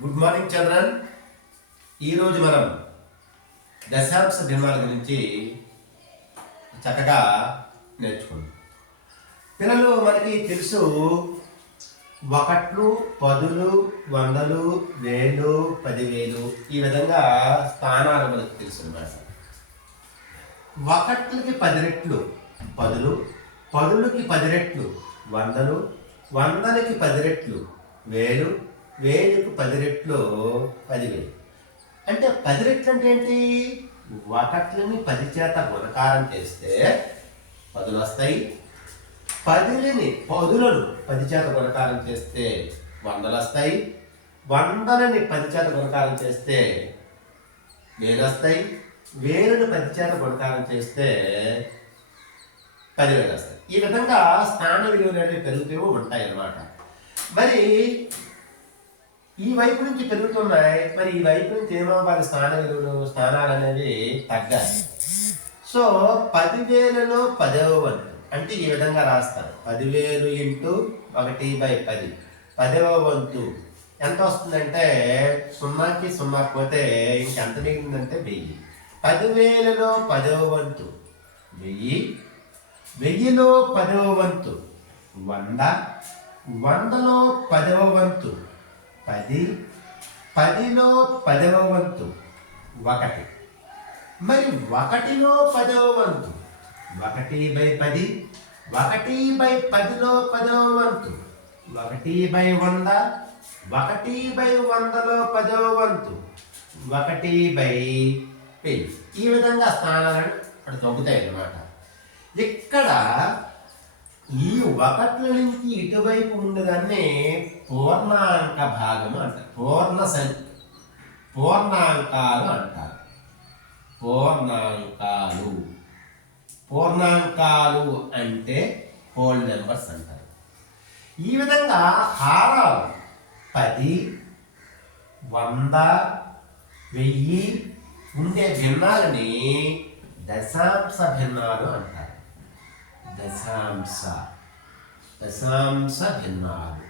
Good morning Chandran. ఈరోజు మనం దశాంశ భిన్నాల గురించి చక్కగా నేర్చుకుందాం. పిల్లలు మనకి తెలుసు, ఒకట్లు, పదులు, వందలు, వేలు, 10,000 ఈ విధంగా స్థానాలు మనకు తెలుసు అన్నమాట. ఒకట్లకి 10 రెట్లు పదులు, పదులకి 10 రెట్లు వందలు, వందలకి 10 రెట్లు వేలు, వేలుకు 10 రెట్లు 10,000. అంటే 10 రెట్లు అంటే ఏంటి? ఒకట్లని 10 చేత గుణకారం చేస్తే పదులు వస్తాయి. పదులని 10 చేత గుణకారం చేస్తే వందలు వస్తాయి. వందలని 10 చేత గుణకారం చేస్తే వేలు వస్తాయి. వేలుని 10 చేత గుణకారం చేస్తే 10,000 వస్తాయి. ఈ విధంగా స్థాన విలువలు అనేవి పెరుగుతూ ఉంటాయి అన్నమాట. మరి ఈ వైపు నుంచి పెరుగుతున్నాయి, మరి ఈ వైపు నుంచి ఏమవ్వాలి? స్థానాలు అనేవి తగ్గాలి. సో 10,000లో 10వ వంతు అంటే ఈ విధంగా రాస్తారు. 10,000 ఇంటూ 1/10 10వ వంతు ఎంత వస్తుందంటే 0కి 0 పోతే ఇంకెంత మిగిలిందంటే 1000. 10,000లో 10వ వంతు 1000, 1000లో 10వ వంతు 100, 100లో 10వ వంతు 10, 10లో 10వ వంతు 1. మరి 1లో 10వ వంతు 1/10, 1/10లో 10వ వంతు 1/100, 1/100లో 10వ వంతు 1/1000. ఈ విధంగా స్థానాలను అక్కడ తగ్గుతాయి అన్నమాట. ఇక్కడ ఈ ఒకట్ల నుంచి ఇటువైపు ఉండదాన్ని పూర్ణాంక భాగము అంటారు. పూర్ణాంకాలు అంటారు. పూర్ణాంకాలు అంటే హోల్ నెంబర్స్ అంటారు. ఈ విధంగా హారాలు 10, 100, 1000 ఉండే భిన్నాలని దశాంశ భిన్నాలు అంటారు. దశాంశ భిన్నాలు,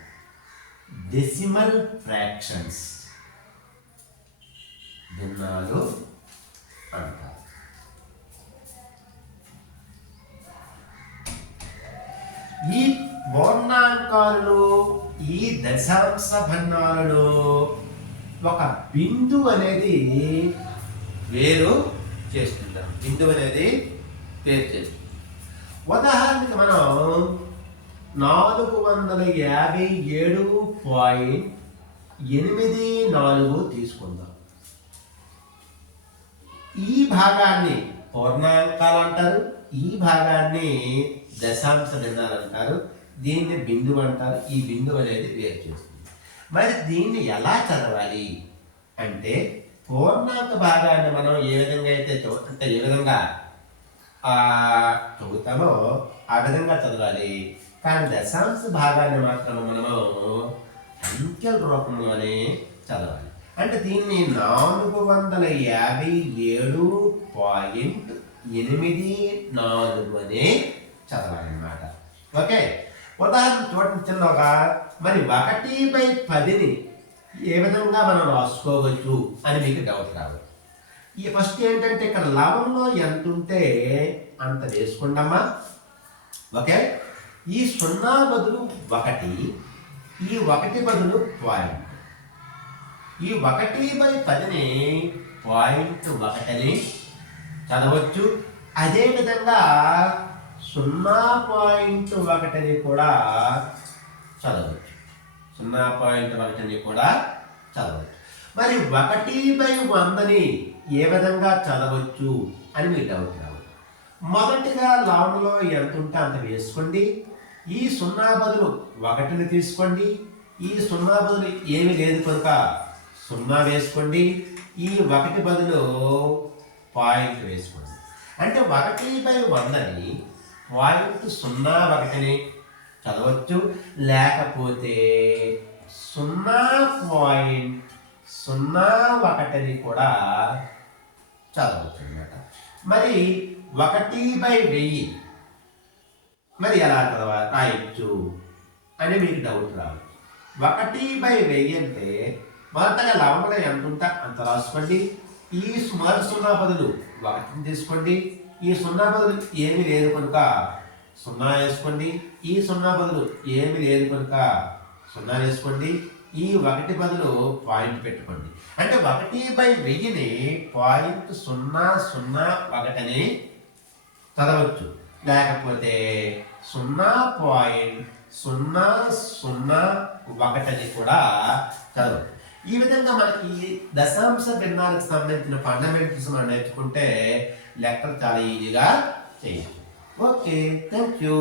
డెసిమల్ ఫ్రాక్షన్స్ భిన్నాలు అంటారు. ఈ పూర్ణాంకాలలో ఈ దశాంశ భిన్నాలలో ఒక బిందు అనేది వేరు చేస్తుంటారు. బిందువు అనేది వేరు చేస్తుంది. ఉదాహరణకి మనం 457.84 తీసుకుందాం. ఈ భాగాన్ని పూర్ణాంకాలు అంటారు, ఈ భాగాన్ని దశాంశ భిన్నాలు అంటారు, దీన్ని బిందువు అంటారు. ఈ బిందువు అనేది వేరు చేస్తుంది. మరి దీన్ని ఎలా చదవాలి అంటే, పూర్ణాంక భాగాన్ని మనం ఏ విధంగా అయితే అంటే ఏ విధంగా చదువుతామో ఆ విధంగా చదవాలి. కానీ దశాంశ భాగాన్ని మాత్రం మనము అంకెల రూపంలోనే చదవాలి. అంటే దీన్ని 457.84 అనే చదవాలన్నమాట. ఓకే, ఉదాహరణ చూడండి చిన్నగా. మరి 1/10ని ఏ విధంగా మనం రాసుకోవచ్చు అని మీకు డౌట్ రావచ్చు. ఈ ఫస్ట్ ఏంటంటే ఇక్కడ లవంలో ఎంత ఉంటే అంత వేసుకుంటామా. ఓకే, ఈ 0 బదులు 1, ఈ 1 బదులు పాయింట్. ఈ 1/10ని .1 చదవచ్చు. అదేవిధంగా 0.1 కూడా చదవచ్చు. 0.1 కూడా చదవచ్చు. మరి 1/100ని ఏ విధంగా చదవచ్చు అని మీకు డౌట్ రావచ్చు. మొదటిగా లాభంలో ఎంత ఉంటే అంత వేసుకోండి. ఈ 0 బదులు 1ని తీసుకోండి. ఈ 0 బదులు ఏమి లేదు కనుక 0 వేసుకోండి. ఈ 1 బదులు పాయింట్ వేసుకోండి. అంటే 1/100ని .01ని చదవచ్చు. లేకపోతే 0.01ని కూడా చదవచ్చు అన్నమాట. మరి 1/1000 మరి ఎలా రాయొచ్చు అని మీకు డౌట్ రావచ్చు. 1/1000 అంటే మొదటగా లవంలో ఎంత ఉంటే అంత రాసుకోండి. ఈ సుమారు 0 బదులు 1 తీసుకోండి. ఈ 0 బదులు ఏమీ లేదు కనుక 0 వేసుకోండి. ఈ 0 బదులు ఏమీ లేదు కనుక 0 వేసుకోండి. ఈ 1 బదులు పాయింట్ పెట్టుకోండి. అంటే 1/1000ని .001 అని చదవచ్చు. లేకపోతే 0.001 అని కూడా చదవచ్చు. ఈ విధంగా మనకి దశాంశ భిన్నాలకు సంబంధించిన ఫండమెంటల్స్ మనం నేర్చుకుంటే లెక్కలు చాలా ఈజీగా చేయొచ్చు. Okay, thank you.